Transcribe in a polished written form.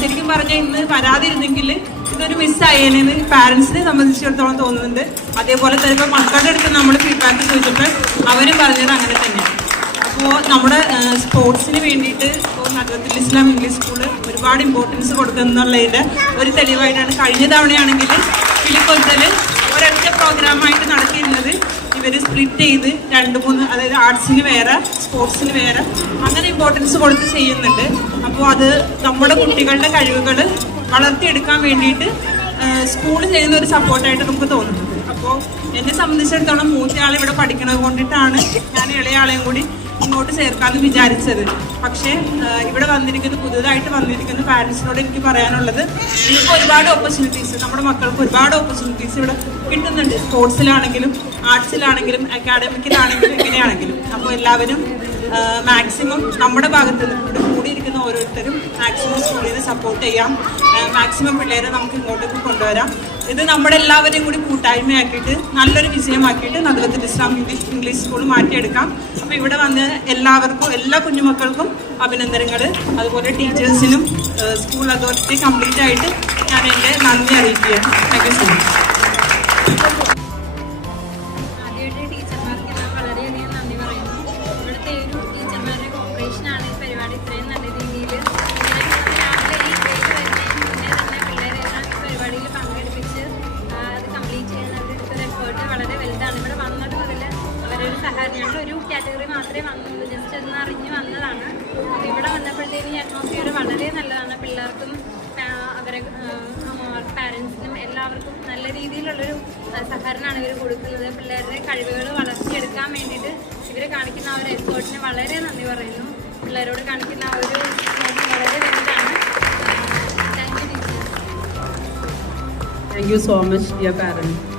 ശരിക്കും പറഞ്ഞാൽ ഇന്ന് വരാതിരുന്നെങ്കിൽ ഇതൊരു മിസ്സായേനെന്ന് പാരൻസിനെ സംബന്ധിച്ചിടത്തോളം തോന്നുന്നുണ്ട്. അതേപോലെ തന്നെ ഇപ്പോൾ മക്കളുടെ അടുത്ത് നമ്മൾ ഫീഡ്ബാക്ക് ചോദിച്ചപ്പോൾ അവരും പറഞ്ഞത് അങ്ങനെ തന്നെയാണ്. അപ്പോൾ നമ്മുടെ സ്പോർട്സിന് വേണ്ടിയിട്ട് ഇപ്പോൾ നദ്വത്തുൽ ഇസ്ലാം ഇംഗ്ലീഷ് സ്കൂള് ഒരുപാട് ഇമ്പോർട്ടൻസ് കൊടുക്കുന്നുള്ളതിൻ്റെ ഒരു തെളിവായിട്ടാണ് കഴിഞ്ഞ തവണയാണെങ്കിൽ കിളിക്കൊത്തൽ ഒരൊറ്റ പ്രോഗ്രാമായിട്ട് നടത്തിയിരുന്നത് ഇവർ സ്പ്ലിറ്റ് ചെയ്ത് 2-3, അതായത് ആർട്സിന് വേറെ സ്പോർട്സിന് വേറെ അങ്ങനെ ഇമ്പോർട്ടൻസ് കൊടുത്ത് ചെയ്യുന്നുണ്ട്. അപ്പോൾ അത് നമ്മുടെ കുട്ടികളുടെ കഴിവുകൾ വളർത്തിയെടുക്കാൻ വേണ്ടിയിട്ട് സ്കൂൾ ചെയ്യുന്ന ഒരു സപ്പോർട്ടായിട്ട് നമുക്ക് തോന്നുന്നുണ്ട്. അപ്പോൾ എന്നെ സംബന്ധിച്ചിടത്തോളം മൂത്തയാൾ ഇവിടെ പഠിക്കണത് കൊണ്ടിട്ടാണ് ഞാൻ ഇളയാളെയും കൂടി ഇങ്ങോട്ട് ചേർക്കാമെന്ന് വിചാരിച്ചത്. പക്ഷേ ഇവിടെ പുതുതായിട്ട് വന്നിരിക്കുന്ന പാരൻസിനോട് എനിക്ക് പറയാനുള്ളത്, നിങ്ങൾക്ക് ഒരുപാട് ഓപ്പർച്യൂണിറ്റീസ്, നമ്മുടെ മക്കൾക്ക് ഒരുപാട് ഓപ്പർച്യൂണിറ്റീസ് ഇവിടെ കിട്ടുന്നുണ്ട്. സ്പോർട്സിലാണെങ്കിലും ആർട്സിലാണെങ്കിലും അക്കാഡമിക്കിലാണെങ്കിലും എങ്ങനെയാണെങ്കിലും. അപ്പോൾ എല്ലാവരും മാക്സിമം നമ്മുടെ ഭാഗത്ത് നിന്ന് കൂടിയിരിക്കുന്ന ഓരോരുത്തരും മാക്സിമം സ്കൂളിനെ സപ്പോർട്ട് ചെയ്യാം. മാക്സിമം പിള്ളേരെ നമുക്ക് ഇങ്ങോട്ടേക്ക് കൊണ്ടുവരാം. ഇത് നമ്മുടെ എല്ലാവരെയും കൂടി കൂട്ടായ്മയാക്കിയിട്ട് നല്ലൊരു വിജയമാക്കിയിട്ട് നദ്വത്തുൽ ഇസ്ലാം ഇംഗ്ലീഷ് സ്കൂൾ മാറ്റിയെടുക്കാം. അപ്പോൾ ഇവിടെ വന്ന് എല്ലാവർക്കും, എല്ലാ കുഞ്ഞുമക്കൾക്കും അഭിനന്ദനങ്ങൾ. അതുപോലെ ടീച്ചേഴ്സിനും സ്കൂൾ അതോറിറ്റി കംപ്ലീറ്റ് ആയിട്ട് ഞാൻ എൻ്റെ നന്ദി അറിയിക്കുകയാണ്. Thank you so much. ഞങ്ങളൊരു കാറ്റഗറി മാത്രമേ വന്നുള്ളൂ, ജസ്റ്റ് ഒന്ന് അറിഞ്ഞ് വന്നതാണ്. അപ്പോൾ ഇവിടെ വന്നപ്പോഴത്തേക്കും അറ്റ്മോസ്ഫിയർ വളരെ നല്ലതാണ്. പിള്ളേർക്കും അവരെ പാരൻസിനും എല്ലാവർക്കും നല്ല രീതിയിലുള്ളൊരു സഹകരണമാണ് ഇവർ കൊടുക്കുന്നത്. പിള്ളേരുടെ കഴിവുകൾ വളർത്തിയെടുക്കാൻ വേണ്ടിയിട്ട് ഇവർ കാണിക്കുന്ന ആ ഒരു എഫേർട്ടിന് വളരെ നന്ദി പറയുന്നു. പിള്ളേരോട് കാണിക്കുന്ന ആ ഒരു വളരെ വലുതാണ്. Thank you teachers. Thank you so much, dear parents.